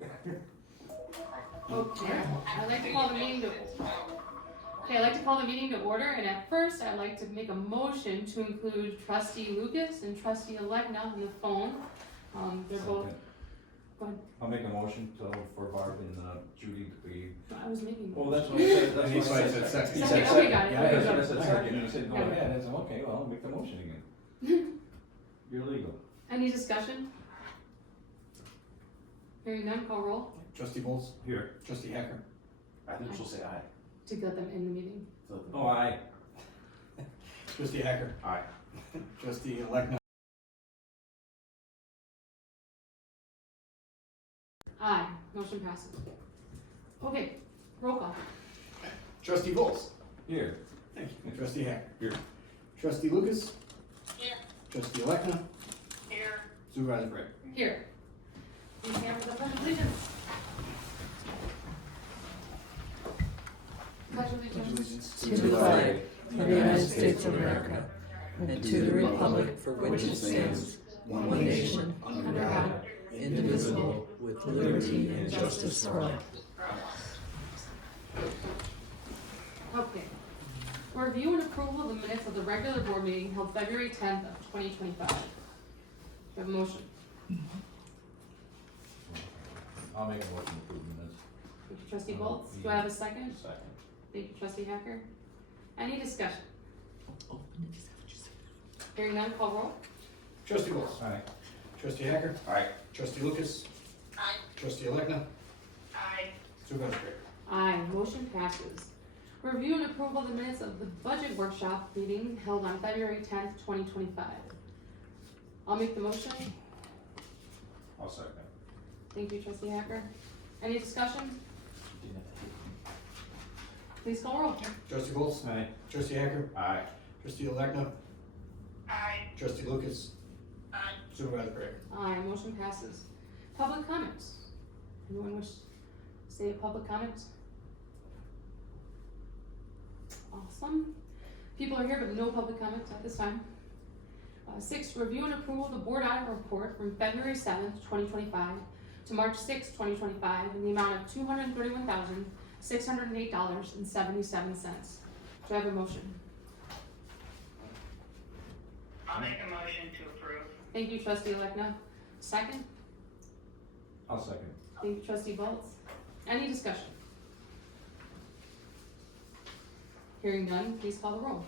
Okay, I'd like to call the meeting to, okay, I'd like to call the meeting to order, and at first, I'd like to make a motion to include trustee Lucas and trustee Alegna on the phone. They're both, go ahead, I'll make a motion for Barb and Judy to be. I was making. Well, that's what I said, that's He what I said said. second. He Okay, said okay, second. got it, Yeah, okay, that's what I got said it. second, you said go Yeah. ahead, I said, okay, well, I'll make the motion again. You're legal. Any discussion? Hearing none, call roll Trustee Bowles, Here. trustee Hacker, I think she'll say aye. to get them in the meeting. Oh, aye. trustee Hacker, Aye. trustee Alegna, Aye, motion passes. Okay, roll call. trustee Bowles. Here. Thank you. Trustee Hacker. Here. Trustee Lucas. Here. Trustee Alegna, Here. Supervisor Bragg. Here. Please stand for the pledge of allegiance. Pledge of allegiance. To the flag of the United States of America, and to the republic for which it stands, one nation, under God, indivisible, with liberty and justice for all. Okay. Review and approval of the minutes of the regular board meeting held February 10th of 2025. Do you have a motion? I'll make a motion to approve the minutes. Thank you, trustee Bolts. Do I have a second? Second. Thank you, trustee Hacker. Any discussion? Hearing none, call roll. Trustee Bowles. Aye. Trustee Hacker. Aye. Trustee Lucas. Aye. Trustee Alegna, Aye. Supervisor Bragg. Aye, motion passes. Review and approval of the minutes of the budget workshop meeting held on February 10th, 2025. I'll make the motion. I'll second. Thank you, trustee Hacker. Any discussion? Please call roll. Trustee Bowles. Aye. Trustee Hacker. Aye. Trustee Alegna, Aye. trustee Lucas, Aye. Supervisor Bragg. Aye, motion passes. Public comments. Anyone wish to say a public comment? Awesome. People are here, but no public comments at this time. 6, review and approval of the board audit report from February 7th, 2025 to March 6th, 2025 in the amount of $231,608.77. Do I have a motion? I'll make a motion to approve. Thank you, trustee Alegna. Second? I'll second. Thank you, trustee Bolts. Any discussion? Hearing none, please call the roll.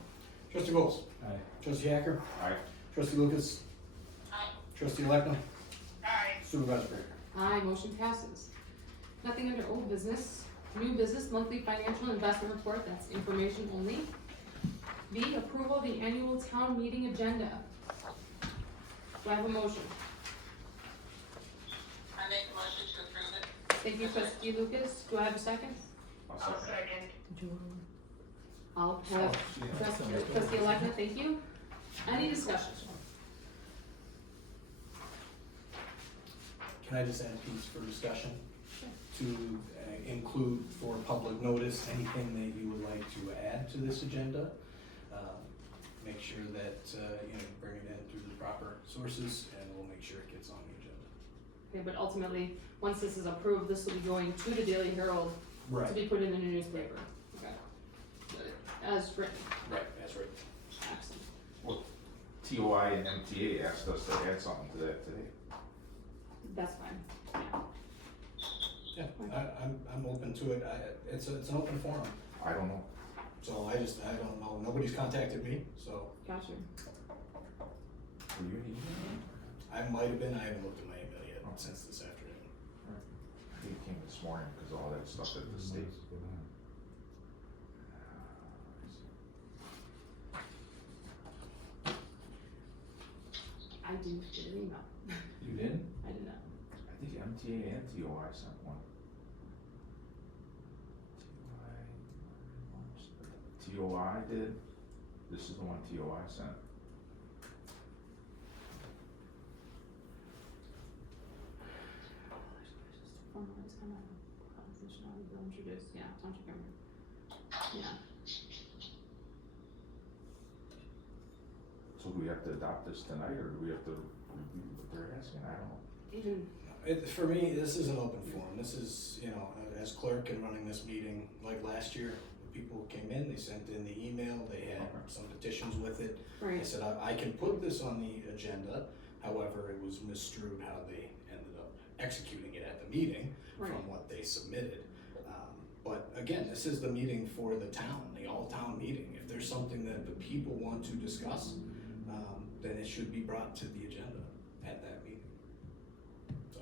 Trustee Bowles. Aye. Trustee Hacker. Aye. Trustee Lucas. Aye. Trustee Alegna, Aye. Supervisor Bragg. Aye, motion passes. Nothing under old business. New business monthly financial investment report, that's information only. B, approval of the annual town meeting agenda. Do I have a motion? I make a motion to approve it. Thank you, trustee Lucas. Do I have a second? I'll I'll second. second. I'll have trustee Alegna, thank you. Any discussion? Can I just add a piece for discussion? To include for public notice, anything that you would like to add to this agenda. Make sure that, bring it in through the proper sources and we'll make sure it gets on the agenda. Okay, but ultimately, once this is approved, this will be going to the Daily Herald to be put in the newspaper. Okay. As written. Right, that's right. Excellent. Well, TOI and MTA asked us to add something to that today. That's fine. Yeah. Yeah, I'm open to it. It's an open forum. I don't know. So I don't know. Nobody's contacted me, so Gotcha. Were you in email? I might have been. I haven't looked at my email yet since this afternoon. I think it came this morning because of all that stuff at the state. I didn't get an email. You did? I did not. I think MTA and TOI sent one. TOI did. This is the one TOI sent. Formalize kind of composition of the introduced, yeah, township government. Yeah. So do we have to adopt this tonight or do we have to review what they're asking? I don't know. Even, For me, this is an open forum. This is, you know, as clerk and running this meeting, like last year, people came in, they sent in the email, they had some petitions with it. I Right, said, I can put this on the agenda, however, it was misstrued how they ended up executing it at the meeting right. from what they submitted. But again, this is the meeting for the town, the all-town meeting. If there's something that the people want to discuss, then it should be brought to the agenda at that meeting. So,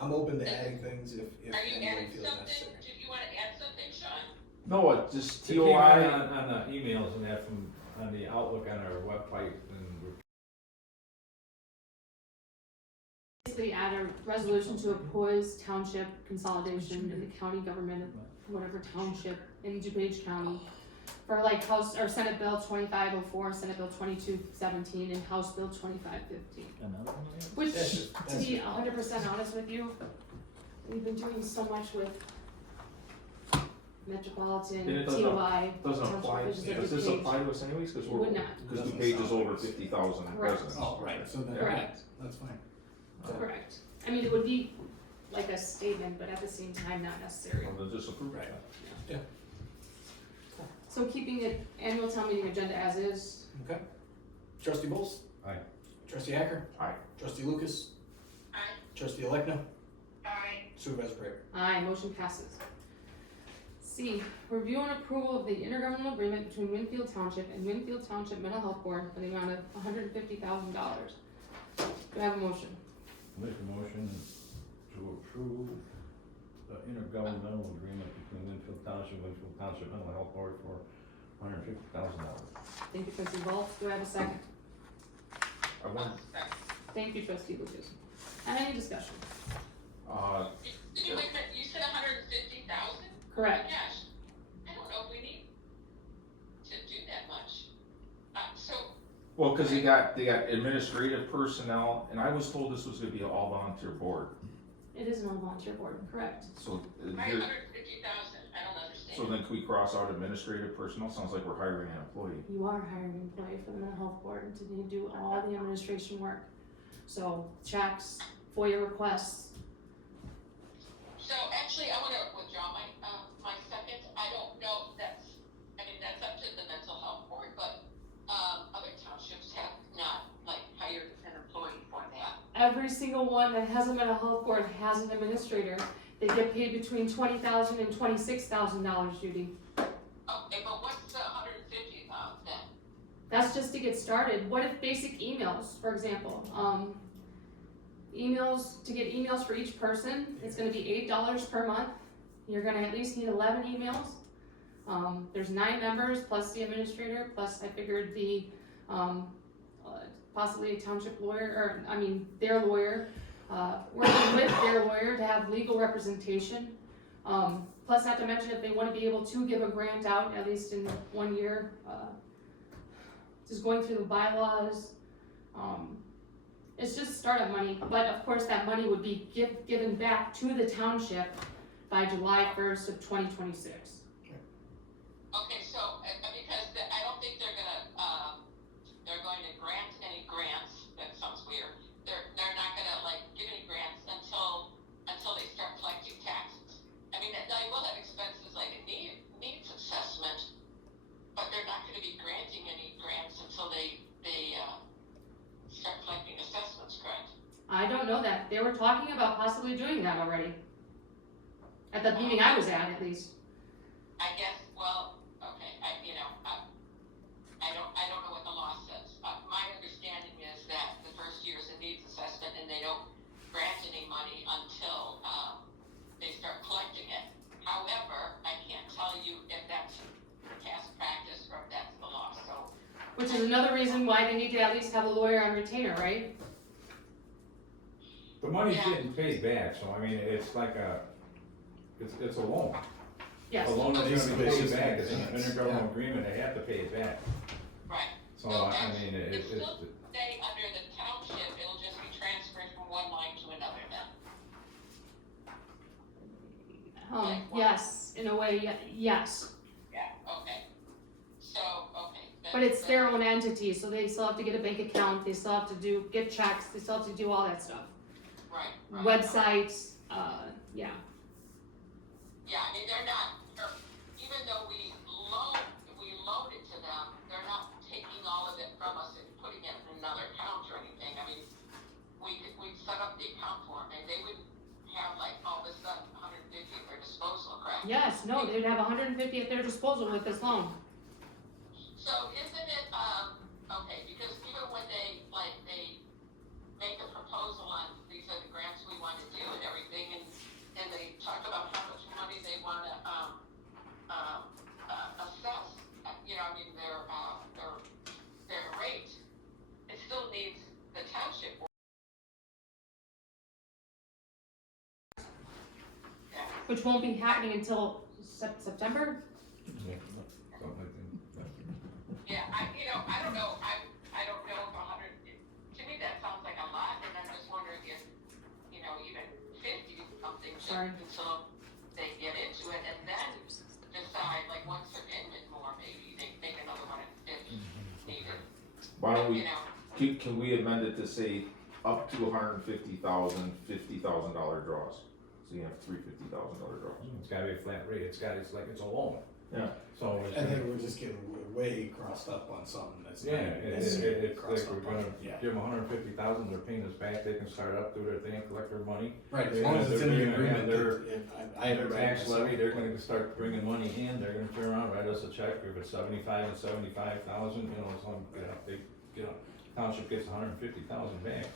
I'm open to adding things if Are you anyone adding feels something? necessary. Did you wanna add something, Sean? No, it just It came out TOI, on the emails and that from, on the Outlook on our website and we're Basically add a resolution to oppose township consolidation in the county government of whatever township in DuPage County. For like House, or Senate Bill 2504, Senate Bill 2217, and House Bill 2515. another one. Which, That's to be 100% honest with you, we've been doing so much with Metropolitan, And it doesn't- TOI, doesn't township apply, divisions of does this DuPage. apply to us anyways, cause It would we're, not. cause Doesn't DuPage is sound over like it. 50,000 Correct. residents. Oh, right, so then, Correct. that's fine. Correct. I mean, it would be like a statement, but at the same time, not necessary. Well, then just approve Right. that. So keeping the annual town meeting agenda as is. Okay. Trustee Bowles? Aye. Trustee Hacker? Aye. Trustee Lucas? Aye. Trustee Elecno? Aye. Supervisor Prater? Aye, motion passes. C, review and approval of the intergovernmental agreement between Winfield Township and Winfield Township Mental Health Board for the amount of $150,000. Do I have a motion? Make a motion to approve the intergovernmental agreement between Winfield Township Mental Health Board for $150,000. Thank you, trustee Ball. Do I have a second? I want, Thank you, trustee Lucas. Any discussion? Did you make that, you said 150,000? Correct. Gosh, I don't know if we need to do that much. So, well, cause they got administrative personnel, and I was told this was gonna be an all volunteer board, It is an all-volunteer board, correct. so why you're, 150,000? I don't understand. so then can we cross out administrative personnel, sounds like we're hiring an employee. You are hiring an employee for the mental health board to do all the administration work. So checks, FOIA requests. So actually, I wanna withdraw my, my second. I don't know if that's, I mean, that's up to the mental health board, but, other townships have not, like, hired an employee for that. Every single one that has a mental health board has an administrator. They get paid between $20,000 and $26,000, Judy. Okay, but what's the 150 then? That's just to get started. What if basic emails, for example, emails, to get emails for each person, it's gonna be $8 per month. You're gonna at least need 11 emails. There's 9 members plus the administrator, plus I figured the, possibly a township lawyer, their lawyer, working with their lawyer to have legal representation. Plus not to mention if they wanna be able to give a grant out, at least in 1 year, just going through the bylaws. It's just startup money, but of course that money would be given back to the township by July 1st of 2026. Okay, so, because I don't think they're going to grant any grants, that sounds weird. They're not gonna like give any grants until they start collecting taxes. I mean, they will have expenses like a needs assessment, but they're not gonna be granting any grants until they start collecting assessments, correct? I don't know that. They were talking about possibly doing that already. At the meeting I was at least. I guess, well, okay, I don't know what the law says. My understanding is that the first year is a needs assessment and they don't grant any money until, they start collecting it. However, I can't tell you if that's past practice or if that's the law, so. Which is another reason why they need to at least have a lawyer on retainer, right? The money's Yeah. getting paid back, so I mean, it's like it's a loan. Yes. A loan is gonna Basically, be it's paid just back, an it's an advance, intergovernmental agreement, they have to pay it back. Right. So, I mean, It's still stay under the township, it'll just be transferred from one line to another then. Yes, in a way, yes. Yeah, okay. So, okay. But it's their own entity, so they still have to get a bank account, they still have to get checks, they still have to do all that stuff. right. websites, yeah. Yeah, I mean, they're not, even though we loan it to them, they're not taking all of it from us and putting it in another account or anything. I mean, we'd set up the account for them and they would have like all of a sudden 150 at their disposal, correct? Yes, no, they'd have 150 at their disposal with this loan. So isn't it, okay, because even when they make a proposal on these are the grants we want to do and everything, and they talk about how much money they want to, assess, I mean, their rate, it still needs the township. Yeah. Which won't be happening until September? Yeah, something like that. Yeah, I don't know, I don't know if 100, to me that sounds like a lot, and I'm just wondering if, even 50 something Sorry. until they get into it, and then decide, like, once they're in it more, maybe they make another one if needed, Why don't we, you know? can we amend it to say up to $150,000, $50,000 draws? So you have three $50,000 draws. It's gotta be a flat rate, it's like it's a loan. Yeah. So it's. And then we're just getting way crossed up on something that's. Yeah, it's like crossed we're up on, gonna yeah. give them 150,000, they're paying us back, they can start up, do their thing, collect their money. Right, as Yeah, long as it's in they're the gonna have agreement, their- I have it Their right. tax levy, they're gonna start bringing money in, they're gonna turn around, write us a check, if it's 75 and 75,000, township gets 150,000 back.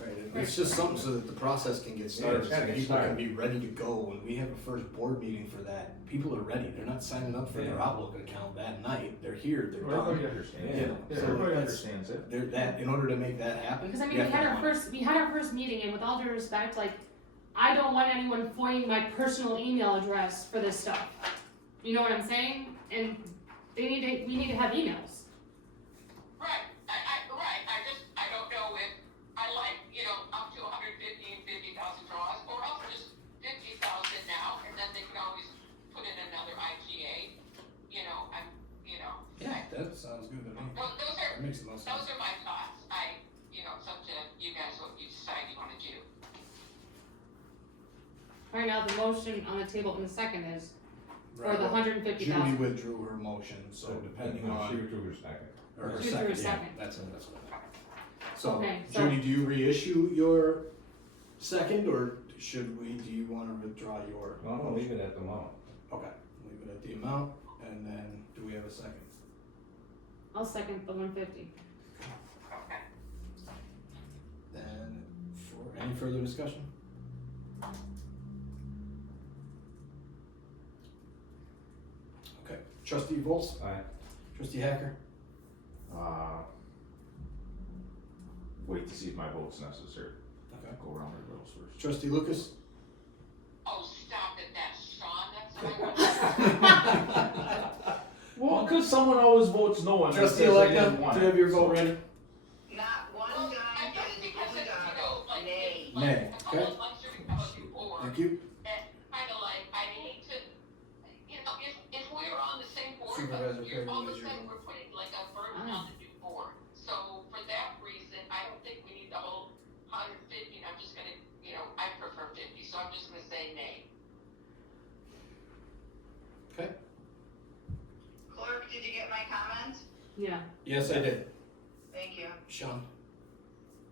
Right, and it's just something so that the process can get started, it's gotta so get people can started. be ready to go. When we have a first board meeting for that, people are ready, they're not signing up for their Yeah. Outlook account that night, they're here, they're Everybody done. understands Yeah. it. Yeah, So everybody that's- understands it. They're that, in order to make that happen. Because I mean, you we have to had have our first meeting, and with all due respect, like, I don't want anyone FOIAing my personal email address for this stuff. You know what I'm saying? And we need to have emails. Right, I don't know if, I like, up to 150 and 50,000 draws, or else just 50,000 now, and then they can always put in another IGA, Yeah, that sounds good to me. Those That makes the most sense. are my thoughts, it's up to you guys what you decide you wanna do. Right now, the motion on the table in the second is for Right, the well, 150,000. Judy withdrew her motion, so depending No, on. she withdrew her second. Or her She withdrew her second, yeah, second. that's what. So, Okay, so- Judy, do you reissue your second, or do you wanna withdraw your? No, I'm gonna leave it at the amount. Okay, leave it at the amount, and then, do we have a second? I'll second the 150. Okay. Then, for any further discussion? Okay, trustee Volz, Aye. trustee Hacker, Wait to see if my vote's necessary. okay, Go around everybody else first. trustee Lucas. Oh, stop it, that's Sean, that's my. Well, cause someone always votes no and then Trustee says they Electa, didn't do want you it, have your so- vote ready? Not one Well, guy I guess is because one it's, guy. like, Nay. like Nay, a couple okay. of months or become a new board, Thank you. and kinda like, I hate to, if we're on the same board, Supervisor but Perry, all of what a is your sudden vote? we're putting like a burden on the new board. So for that reason, I don't think we need the whole 150, I'm just gonna, I prefer 50, so I'm just gonna say nay. Clerk, did you get my comment? Yeah. Yes, I did. Thank you. Sean?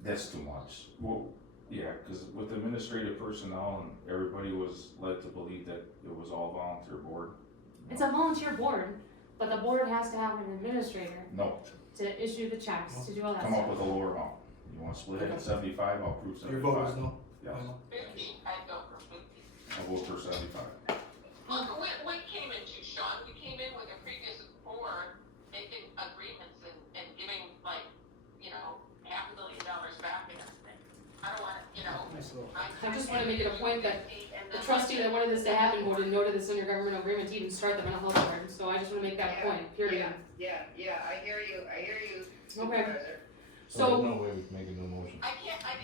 That's too much. Well, yeah, cause with administrative personnel and everybody was led to believe that it was all volunteer board. It's a volunteer board, but the board has to have an administrator No, to issue the checks, to do all that come up stuff. with a lower amount. You wanna split it at 75, I'll approve Your vote is 75. no? Yes, Final? 50, I go for 50. I'll vote for 75. Look, we came into, Sean, we came in with a previous board making agreements and giving like, $500,000 back and everything. I don't wanna, Nice little. I just wanna make it a point that the trustee that wanted this to happen voted no to this intergovernmental agreement to even start the mental health board, so I just wanna make that a point, period. Yeah, I hear you, Okay. Supervisor. So So, there's no way we can make a new motion. I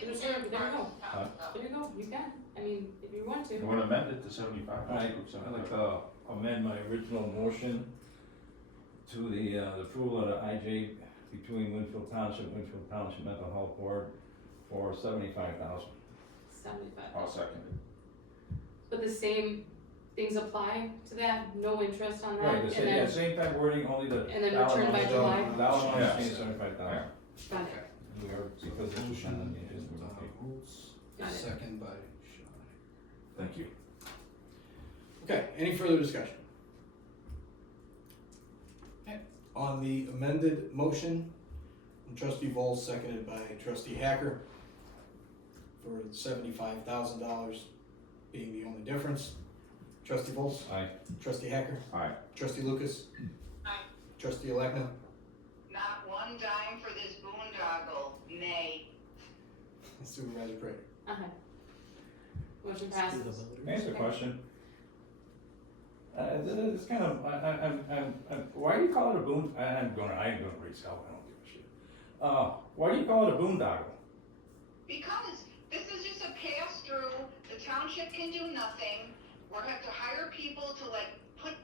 didn't There get you part go. of the town stuff. there you go, you can, I mean, if you want You to. wanna amend it to 75? I'll Alright, approve I'd like 75. to amend my original motion to the approval of the IJ between Winfield Township Mental Health Board for 75,000. $75. I'll second it. But the same things apply to that, no interest on that, Right, and the same, then, same type wording, only the. and then dollar return by amount- July. Dollar amount Yeah. is $75,000. Yeah. Got it, We are, because this was done on the agenda, okay. got it. Second by Sean. Thank you. Okay, any further discussion? Okay, on the amended motion, trustee Vol seconded by trustee Hacker for $75,000 being the only difference. Trustee Vol, Aye. trustee Hacker, Aye. trustee Lucas, Aye. trustee Elecna, Not one dime for this boondoggle, nay. supervisor Prater. Uh-huh. Motion passes. Can I ask a question? It's kind of, why do you call it a boon, I ain't gonna resell, I don't give a shit. Why do you call it a boondoggle? Because this is just a pass-through, the township can do nothing, we'll have to hire people to like put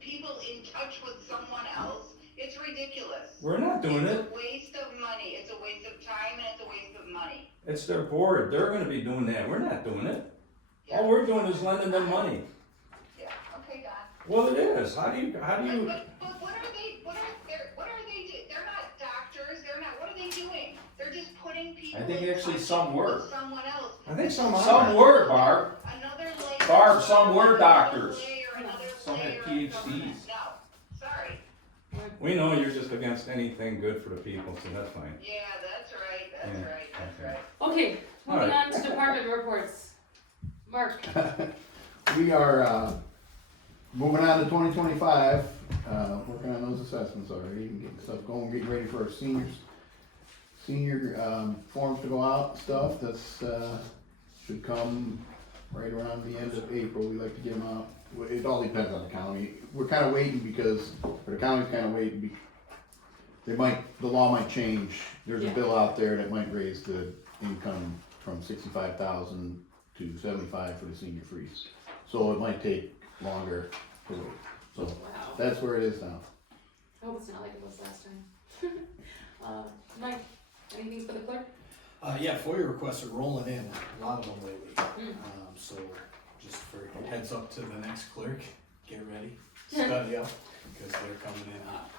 people in touch with someone else, it's ridiculous. We're not doing It's it, a waste of money, it's a waste of time and it's a waste of money. it's their board, they're gonna be doing that, we're not doing it. Yeah. All we're doing is lending them money. Yeah, okay, Don. Well, it is, how do you, But what are they, they're not doctors, what are they doing? They're just putting people I think in actually touch some were. with someone else. I think some are. Some were, Barb. Another layer. Barb, some were another doctors. layer, another Some had layer of PhDs. government. No, sorry. We know you're just against anything good for the people, so that's fine. Yeah, that's right, that's Yeah, right, that's okay. right. Okay, moving Alright. on to department reports. Mark, We are, moving on to 2025, working on those assessments already, and getting stuff going, getting ready for our senior, forms to go out and stuff, that's, should come right around the end of April, we like to get them out. It all depends on the county, we're kinda waiting because, or the county's kinda waiting, the law might change, there's a Yeah. bill out there that might raise the income from 65,000 to 75 for the senior freeze. So it might take longer to wait. So wow, that's where it is now. I hope it's not like it was last time. Mike, anything for the clerk? Yeah, FOIA requests are rolling in, a lot of them lately. Mm. So just for heads up to the next clerk, get ready, study up, because they're coming in hot.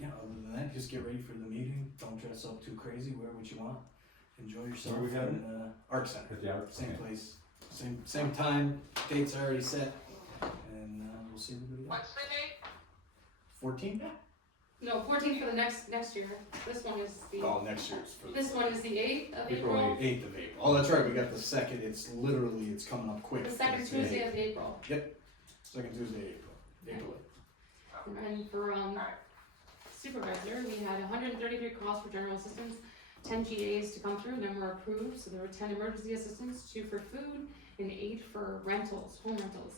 Yeah, other than that, just get ready for the meeting, don't dress up too crazy, wear what you want, enjoy yourself Where we having in Art Center. At the art- Same okay. place, same time, dates are already set, and we'll see everybody there. What's the date? 14? No, 14 for the next year. This one is the, Oh, next year's for the this one is the 8th of April April. 8th of April. Oh, that's right, we got the second, it's coming up quick. The second It's Tuesday of April. Second Tuesday, April. And for supervisor, we had 133 calls for general assistance, 10 GAs to come through, none were approved, so there were 10 emergency assistants, 2 for food, and 8 for rentals, home rentals,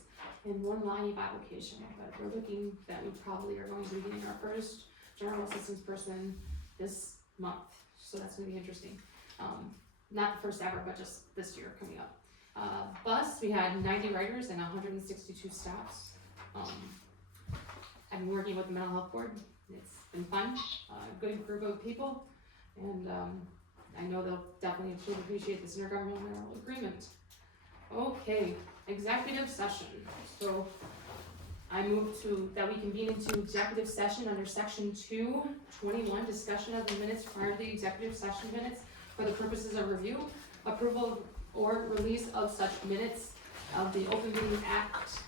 and 1 live application. But we're looking that we probably are going to be getting our first general assistance person this month, so that's gonna be interesting. Not the first ever, but just this year coming up. Bus, we had 90 riders and 162 stops. I've been working with the mental health board. It's been fun, good group of people, and I know they'll definitely appreciate this intergovernmental agreement. Okay, executive session. So I move that we convene into executive session under section 221, discussion of the minutes prior to the executive session minutes for the purposes of review, approval or release of such minutes of the Open Meeting Act